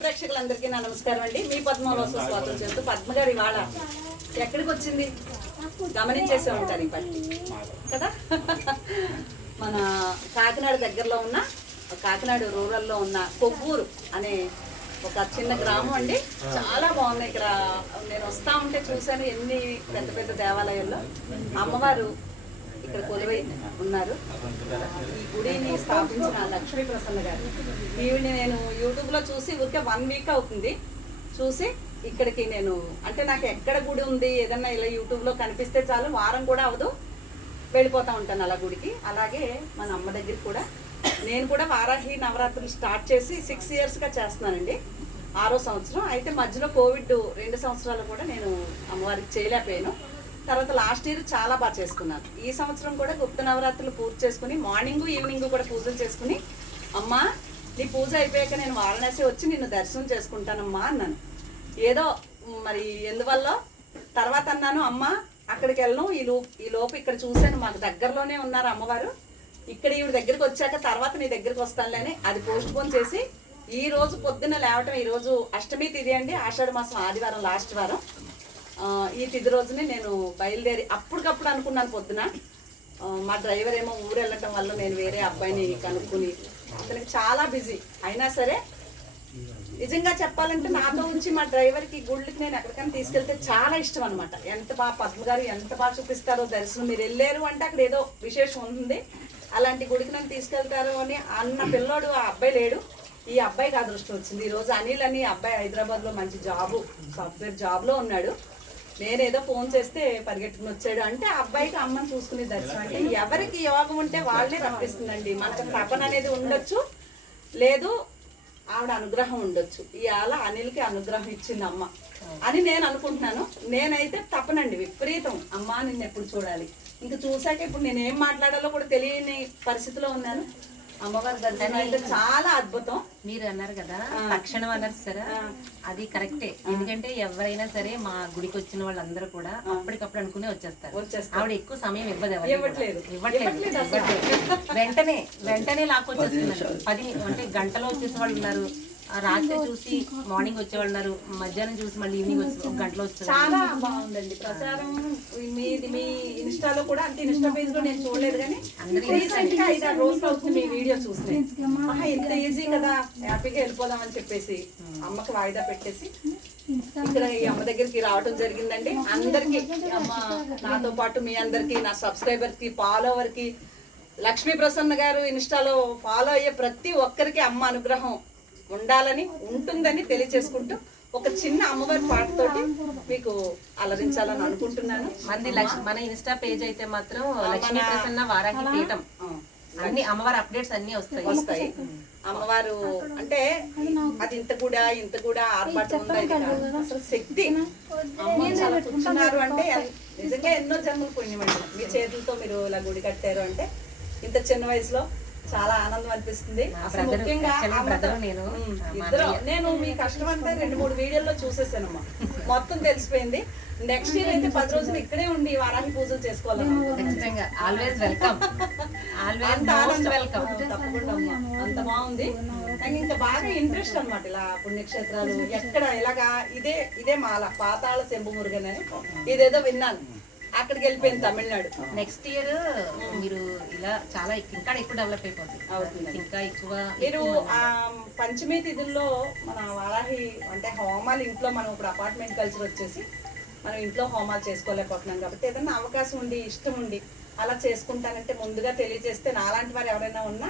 ప్రేక్షకులందరికీ నా నమస్కారం అండి. మీ పద్మలో స్వాగతం చేస్తూ పద్మ గారు ఇవాళ ఎక్కడికి వచ్చింది గమనించేసే ఉంటారు ఈ పని. కదా? మన కాకినాడ దగ్గరలో ఉన్న కాకినాడ రూరల్లో ఉన్న కొవ్వూరు అనే ఒక చిన్న గ్రామం అండి. చాలా బాగుంది. ఇక్కడ నేను వస్తా ఉంటే చూశాను ఎన్ని పెద్ద పెద్ద దేవాలయాల్లో. అమ్మవారు ఇక్కడ కొలువై ఉన్నారు. ఈ గుడిని స్థాపించిన లక్ష్మీ ప్రసన్న గారు. ఈవిని నేను యూట్యూబ్లో చూసి ఊరికే వన్ వీక్ అవుతుంది. చూసి ఇక్కడికి నేను అంటే నాకు ఎక్కడ గుడి ఉంది ఏదన్నా ఇలా యూట్యూబ్లో కనిపిస్తే చాలు వారం కూడా అవదు. వెళ్ళిపోతూ ఉంటాను అలా గుడికి. అలాగే మన అమ్మ దగ్గర కూడా. నేను కూడా వారాహి నవరాత్రులు స్టార్ట్ చేసి సిక్స్ ఇయర్స్గా చేస్తున్నానండి. ఆరో సంవత్సరం. అయితే మధ్యలో కోవిడ్ రెండు సంవత్సరాలు కూడా నేను అమ్మవారికి చేయలేకపోయాను. తర్వాత లాస్ట్ ఇయర్ చాలా బాగా చేసుకున్నాను ఈ సంవత్సరం కూడా గుప్త నవరాత్రులు పూర్తి చేసుకుని మార్నింగ్ ఈవినింగ్ కూడా పూజలు చేసుకుని అమ్మా నీ పూజ అయిపోయాక నేను వారణాసి వచ్చి నిన్ను దర్శనం చేసుకుంటానమ్మా అన్నాను. ఏదో మరి ఎందువల్ల? తర్వాత అన్నాను అమ్మ అక్కడికి వెళ్ళను ఈ లోపు ఈ లోపు ఇక్కడ చూశాను మాకు దగ్గరలోనే ఉన్నారు అమ్మవారు. ఇక్కడ ఈవిడ దగ్గరికి వచ్చాక తర్వాత నీ దగ్గరికి వస్తానులేని అది పోస్ట్ పోన్ చేసి ఈ రోజు పొద్దున్న లేవటం ఈరోజు అష్టమి తిది అండి ఆషాఢ మాసం ఆదివారం లాస్ట్ వారం. ఈ తిది రోజునే నేను బయలుదేరి అప్పటికప్పుడు అనుకున్నాను పొద్దున. మా డ్రైవర్ ఏమో ఊరు వెళ్ళటం వల్ల నేను వేరే అబ్బాయిని కనుక్కుని అతనికి చాలా బిజీ. అయినా సరే నిజంగా చెప్పాలంటే నాతో ఉంచి మా డ్రైవర్కి గుళ్ళకి నేను ఎక్కడికైనా తీసుకెళ్తే చాలా ఇష్టం అనమాట ఎంత బాగా పద్మ గారు ఎంత బాగా చూపిస్తారో దర్శనం. మీరు వెళ్ళారు అంటే అక్కడ ఏదో విశేషం ఉంది. అలాంటి గుడికి నన్ను తీసుకెళ్తారు అని అన్న పిల్లోడు ఆ అబ్బాయి లేడు. ఈ అబ్బాయికి అదృష్టం వచ్చింది. ఈ రోజు అనిల్ అని అబ్బాయి హైదరాబాద్లో మంచి జాబు సాఫ్ట్వేర్ జాబ్లో ఉన్నాడు. నేనేదో ఫోన్ చేస్తే పరిగెట్టుకుని వచ్చాడు. అంటే ఆ అబ్బాయికి అమ్మని చూసుకునే దర్శనం. అంటే ఎవరికి యోగం ఉంటే వాళ్ళే రప్పిస్తుందండి. మనకు తపన అనేది ఉండొచ్చు. లేదు ఆవిడ అనుగ్రహం ఉండొచ్చు. ఇవాళ అనిల్కి అనుగ్రహం ఇచ్చింది అమ్మ అని నేను అనుకుంటున్నాను. నేనైతే తప్పనండి విపరీతం. అమ్మ నిన్ను ఎప్పుడు చూడాలి? ఇంక చూసాక ఇప్పుడు నేను ఏం మాట్లాడాలో కూడా తెలియని పరిస్థితిలో ఉన్నాను. అమ్మవారి దర్శనం అయితే చాలా అద్భుతం. మీరు అన్నారు కదా తక్షణం అన్నారు సరే. అది కరెక్టే ఎందుకంటే ఎవరైనా సరే మా గుడికి వచ్చిన వాళ్ళందరూ కూడా అప్పటికప్పుడు అనుకునే వచ్చేస్తారు. ఆవిడ ఎక్కువ సమయం ఇవ్వదు. ఇవ్వట్లేదు. ఇవ్వట్లేదు. వెంటనే వెంటనే లాక్కొచ్చేస్తున్నారు. పది అంటే గంటలో వచ్చేసే వాళ్ళు ఉన్నారు. రాత్రి చూసి మార్నింగ్ వచ్చేవాళ్ళు మధ్యాహ్నం చూసి మళ్ళీ ఈవినింగ్ వచ్చి ఒక గంటలో వస్తున్నారు. చాలా బాగుందండి. ప్రచారం మీది మీ ఇన్స్టాలో కూడా అంటే ఇన్స్టా పేజ్లో నేను చూడలేదు కానీ రీసెంట్గా ఐదు ఆరు రోజులు అవుతుంది మీ వీడియో చూస్తే. ఇంత ఈజీ కదా. హ్యాపీగా వెళ్ళిపోదాం అని చెప్పేసి అమ్మకి వాయిదా పెట్టేసి ఇక్కడ ఈ అమ్మ దగ్గరికి రావడం జరిగిందండి. అందరికి అమ్మ నాతో పాటు మీ అందరికి నా సబ్స్క్రైబర్కి ఫాలోవర్కి లక్ష్మీ ప్రసన్న గారు ఇన్స్టాలో ఫాలో అయ్యే ప్రతి ఒక్కరికి అమ్మ అనుగ్రహం. ఉండాలని ఉంటుందని తెలియచేసుకుంటూ ఒక చిన్న అమ్మవారి పాటతోటి మీకు అలరించాలని అనుకుంటున్నాను. మంది లక్ష- మన ఇన్స్టా పేజ్ అయితే మాత్రం లక్ష్మీ ప్రసన్న వారాహి పీఠం. అన్ని అమ్మవారి అప్డేట్స్ అన్ని వస్తాయి. వస్తాయి. అమ్మవారు అంటే అది ఇంత కూడా ఇంత కూడా ఆర్భాటం ఉందా శక్తి. కూర్చున్నారు అంటే నిజంగా ఎన్నో జన్మలు పుణ్యమండి. మీ చేతులతో మీరు ఇలా గుడి కట్టారు అంటే ఇంత చిన్న వయసులో చాలా ఆనందం అనిపిస్తుంది. అసలు ముఖ్యంగా నేను, ఇద్దరు. నేను మీ కష్టం అంతా రెండు మూడు వీడియోల్లో చూసేసానమ్మా. మొత్తం తెలిసిపోయింది. నెక్స్ట్ ఇయర్ అయితే పది రోజులు ఇక్కడే ఉండి వారాహి పూజలు చేసుకోవాలమ్మా. ఆల్వేస్ వెల్కమ్ ఆల్వేస్ అంత మోస్ట్ ఆనందం. వెల్కమ్ తప్పకుండా. అంత బాగుంది. నాకు ఇంకా బాగా ఇంట్రెస్ట్ అన్నమాట ఇలా పుణ్యక్షేత్రాలు. ఎక్కడ ఇలాగా ఇదే ఇదే మాల. పాతాళ శంభు మురుగన్ ఇదేదో విన్నాను. అక్కడికి వెళ్ళిపోయింది తమిళనాడు. నెక్స్ట్ ఇయర్ మీరు ఇలా చాలా ఇంకా ఎక్కువ డెవలప్ అయిపోతుంది. ఇంకా ఎక్కువ మీరు ఆ పంచమి తిథుల్లో మన వారాహి అంటే హోమాలు ఇంట్లో మనం ఇప్పుడు అపార్ట్మెంట్ కల్చర్ వచ్చేసి మనం ఇంట్లో హోమాలు చేసుకోలేకపోతున్నాం కాబట్టి ఏదైనా అవకాశం ఉండి ఇష్టం ఉండి అలా చేసుకుంటానంటే ముందుగా తెలియజేస్తే నాలాంటి వారు ఎవరైనా ఉన్నా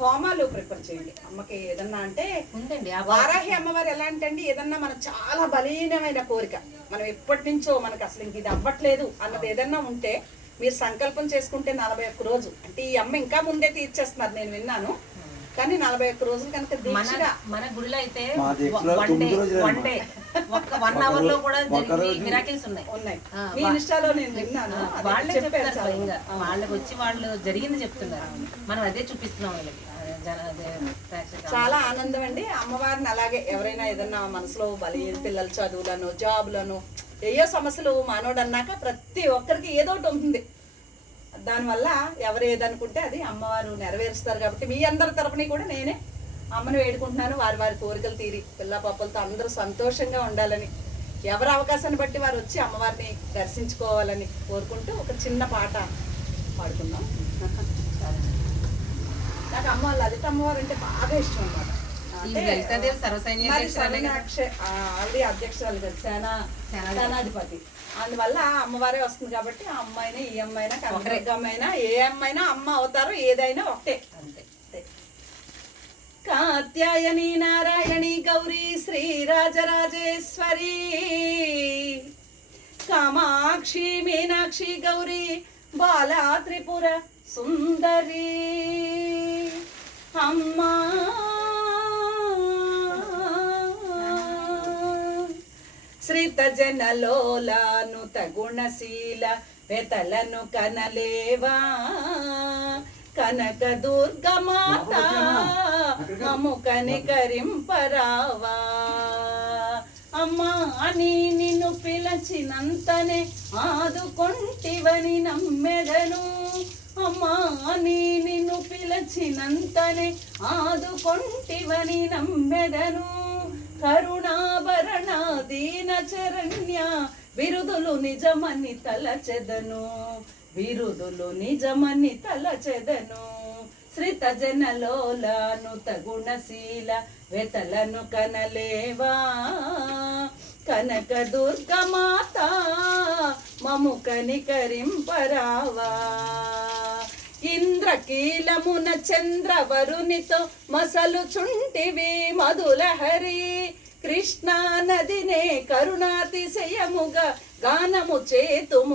హోమాలు ప్రిఫర్ చేయండి. అమ్మకి ఏదన్నా అంటే ఉందండి వారాహి అమ్మవారు ఎలా అంటే అండి ఏదన్నా మనకు చాలా బలీనమైన కోరిక. మనం ఎప్పటి నుంచో మనకు అసలు ఇంక ఇది అవ్వట్లేదు అన్నది ఏదన్నా ఉంటే మీరు సంకల్పం చేసుకుంటే నలభై ఒక్క రోజు. అంటే ఈ అమ్మ ఇంకా ముందే తీర్చేస్తున్నారు నేను విన్నాను. కానీ నలభై ఒక్క రోజులు కనుక మన దీక్షగా మన గుడిలో అయితే వన్ డే వన్ డే ఒక్క వన్ అవర్లో కూడా జరిగి మిరాకిల్స్ ఉన్నాయి. ఉన్నాయి. మీ ఇన్స్టాలో నేను విన్నాను. వాళ్ళే చెప్పారు చెప్తారు చాలా. స్వయంగా. వాళ్ళకి వచ్చి వాళ్ళు జరిగింది చెప్తున్నారు. మనం అదే చూపిస్తున్నాం వాళ్ళకి. చాలా ఆనందం అండి అమ్మవారిని అలాగే ఎవరైనా ఏదన్నా మనసులో బలి పిల్లల చదువులను జాబులను ఏయో సమస్యలు మానవుడు అన్నాక ప్రతి ఒక్కరికి ఏదో ఒకటి ఉంటుంది. దానివల్ల ఎవరు ఏదనుకుంటే అది అమ్మవారు నెరవేరుస్తారు కాబట్టి మీ అందరి తరపుని కూడా నేనే అమ్మని వేడుకుంటున్నాను. వారి వారి కోరికలు తీరి పిల్ల పాపలతో అందరూ సంతోషంగా ఉండాలని ఎవరి అవకాశాన్ని బట్టి వారు వచ్చి అమ్మవారిని దర్శించుకోవాలని కోరుకుంటూ ఒక చిన్న పాట పాడుకుందాం. నాకు అమ్మ అదిట అమ్మవారు అంటే బాగా ఇష్టం అన్నమాట. మరి అధ్యక్షురాలే కదా. సర్వనాక్ష- ఆ, ఆవిడ అధ్యక్షురాలు కదా సేనా సేనాధిపతి. అందువల్ల ఆ అమ్మవారే వస్తుంది కాబట్టి ఆ అమ్మాయినా ఈ అమ్మాయినా కనకదుర్గమ్మైనా ఏ అమ్మైనా అమ్మ అవుతారో ఏదైనా ఒకటే. అంతే. అంతే. కాత్యాయని నారాయణి గౌరీ శ్రీ రాజరాజేశ్వరి. కామాక్షి మీనాక్షి గౌరీ బాలా త్రిపుర సుందరి. అమ్మా! శ్రిత జనలోలాను తగుణశీల వెతలను కనలేవా? కనక దుర్గమాత మము కనికరింపరావా అమ్మా అని నిన్ను పిలచినంతనే ఆదుకొంటివని నమ్మెదను. అమ్మా అని నిన్ను పిలచినంతనే ఆదుకొంటివని నమ్మెదను. కరుణాభరణ దీన చరణ్య బిరుదులు నిజమని తలచెదను బిరుదులు నిజమని తలచెదను. శ్రిత జనలోలాను తగుణశీల వెతలను కనలేవా? కనక దుర్గమాత మము కనికరింపరావా కీలమున చంద్ర వరునితో మసలు చుంటివి మధులహరి. కృష్ణా నదినే కరుణాతిశయముగా గానము చేతుము